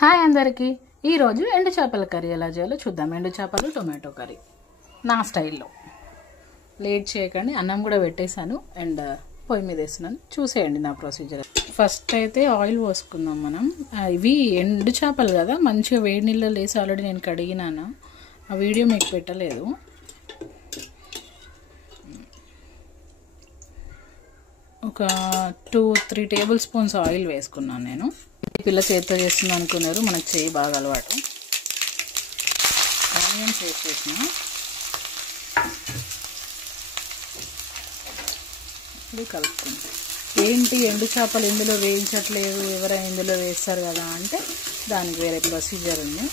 Hi అందరికీ ఈరోజు ఎండు చేపల కర్రీ ఎలా చేయాలో చూద్దాం. ఎండు చేపలు టొమాటో కర్రీ నా స్టైల్లో. లేట్ చేయకండి, అన్నం కూడా పెట్టేశాను అండ్ పొయ్యి మీద వేస్తున్నాను, చూసేయండి నా ప్రొసీజర్. ఫస్ట్ అయితే ఆయిల్ పోసుకుందాం మనం. ఇవి ఎండు చేపలు కదా, మంచిగా వేడి నీళ్ళలో వేసి ఆల్రెడీ నేను కడిగినాను, ఆ వీడియో మీకు పెట్టలేదు. ఒక 2-3 టేబుల్ స్పూన్స్ ఆయిల్ వేసుకున్నాను నేను. పిల్ల చేతితో చేస్తుంది అనుకున్నారు, మనకు చేయి బాగా అలవాటు. ఆనియన్స్ వేసేసిన ఇది కలుపుకుంటాం. ఏంటి ఎండు చేపలు ఇందులో వేయించట్లేదు, ఎవరైనా ఇందులో వేస్తారు కదా అంటే దానికి వేరే ప్రొసీజర్ ఉంది.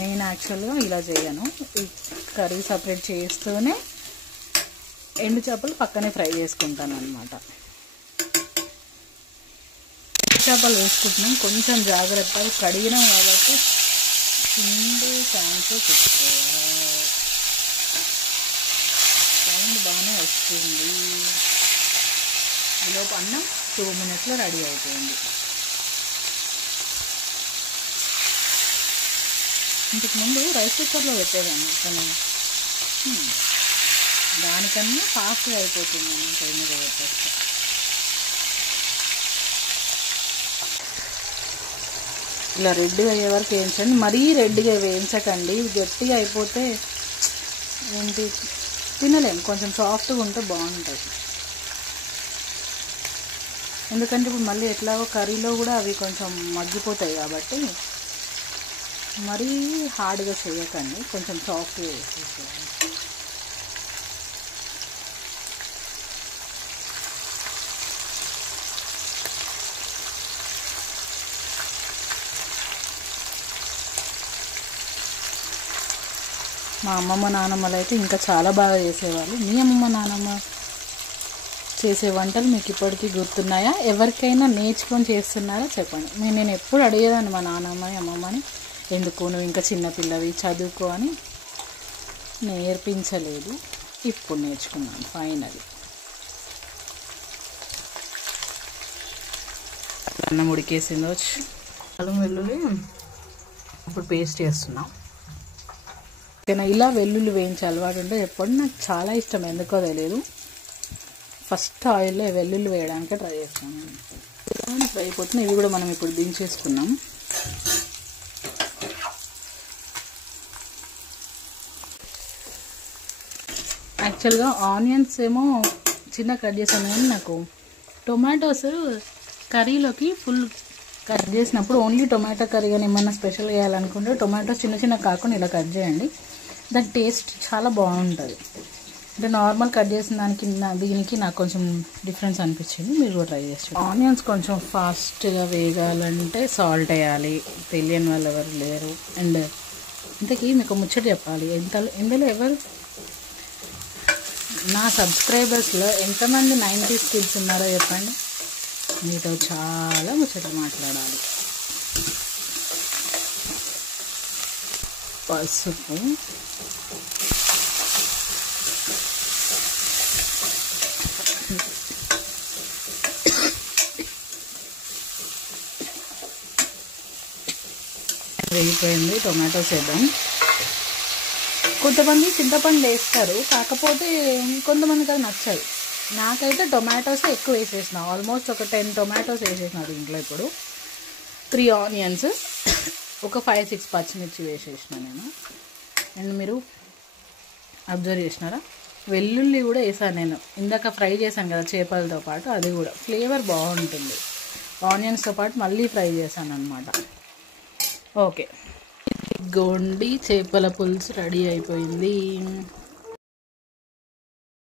నేను యాక్చువల్గా ఇలా చేయను, ఈ కర్రీ సపరేట్ చేస్తూనే ఎండు చేపలు పక్కనే ఫ్రై చేసుకుంటాను అనమాట. చేపలు వేసుకుంటున్నాం, కొంచెం జాగ్రత్తగా కడిగినాం కాబట్టి చిండి ఛాన్సెస్ ఎక్కువ. సౌండ్ బాగానే వస్తుంది. ఈలోపు అన్నం 2 minutesలో రెడీ అయిపోయింది. ఇంతకుముందు రైస్ కుక్కర్లో పెట్టేదాన్ని, కానీ దానికన్నా ఫాస్ట్గా అయిపోతుంది అన్నం పొయ్యి మీద పెట్టేస్తే. ఇలా రెడ్గా అయ్యే వరకు వేయించండి, మరీ రెడ్గా వేయించకండి, గట్టిగా అయిపోతే ఏంటి తినలేము. కొంచెం సాఫ్ట్గా ఉంటే బాగుంటుంది. ఎందుకంటే ఇప్పుడు మళ్ళీ ఎట్లాగో కర్రీలో కూడా అవి కొంచెం మగ్గిపోతాయి కాబట్టి మరీ హార్డ్గా చేయకండి, కొంచెం సాఫ్ట్గా వేసేసేయండి. మా అమ్మమ్మ నానమ్మలు అయితే ఇంకా చాలా బాగా చేసేవాళ్ళు. మీ అమ్మమ్మ నానమ్మ చేసే వంటలు మీకు ఇప్పటికీ గుర్తున్నాయా? ఎవరికైనా నేర్చుకొని చేస్తున్నారా చెప్పండి. నేను ఎప్పుడు అడిగేదాన్ని మా నానమ్మని అమ్మమ్మని, ఎందుకు నువ్వు ఇంకా చిన్నపిల్లవి చదువుకో అని. నేర్పించలేదు, ఇప్పుడు నేర్చుకున్నాను ఫైనల్. అన్నం ఉడికేసిందో. అల్లం వెల్లుల్లి ఇప్పుడు పేస్ట్ చేస్తున్నాం. ఇలా వెల్లుల్లి వేయించే అలవాటు ఉంటే ఎప్పుడు నాకు చాలా ఇష్టం, ఎందుకో తెలియదు. ఫస్ట్ ఆయిల్లో వెల్లుల్లి వేయడానికి ట్రై చేస్తాను. ఫ్రై అయిపోతుంది. ఇవి కూడా మనం ఇప్పుడు దించేసుకున్నాం. యాక్చువల్గా ఆనియన్స్ ఏమో చిన్న కట్ చేశాను, కానీ నాకు టొమాటోస్ కర్రీలోకి ఫుల్ కట్ చేసినప్పుడు ఓన్లీ టొమాటో కర్రీ కానీ ఏమన్నా స్పెషల్ వేయాలనుకుంటే టొమాటోస్ చిన్న చిన్న కాకుండా ఇలా కట్ చేయండి, దాని టేస్ట్ చాలా బాగుంటుంది. అంటే నార్మల్ కట్ చేసిన దానికి దీనికి నాకు కొంచెం డిఫరెన్స్ అనిపించింది, మీరు కూడా ట్రై చేసి. ఆనియన్స్ కొంచెం ఫాస్ట్గా వేగాలంటే సాల్ట్ వేయాలి, తెలియని వాళ్ళు ఎవరు లేరు. అండ్ ఇంతకీ మీకు ముచ్చట చెప్పాలి, ఇందులో ఎవరు నా సబ్స్క్రైబర్స్లో ఎంతమంది 90s కిడ్స్ ఉన్నారో చెప్పండి, మీతో చాలా ముచ్చట మాట్లాడాలి. పసుపు, వేగిపోయింది. టొమాటోస్ వేద్దాం. కొంతమంది చింతపండు వేస్తారు, కాకపోతే కొంతమందికి అది నచ్చదు. నాకైతే టొమాటోస్ ఎక్కువ వేసేసిన, ఆల్మోస్ట్ ఒక 10 టొమాటోస్ వేసేసిన దీంట్లో. ఇప్పుడు 3 ఆనియన్స్, ఒక 5-6 పచ్చిమిర్చి వేసేసిన నేను. అండ్ మీరు అబ్జర్వ్ చేసినారా, వెల్లుల్లి కూడా వేసాను నేను. ఇందాక ఫ్రై చేశాను కదా చేపలతో పాటు, అది కూడా ఫ్లేవర్ బాగుంటుంది. ఆనియన్స్తో పాటు మళ్ళీ ఫ్రై చేశాను అనమాట. ఓకే, గోండి చేపల పులుసు రెడీ అయిపోయింది.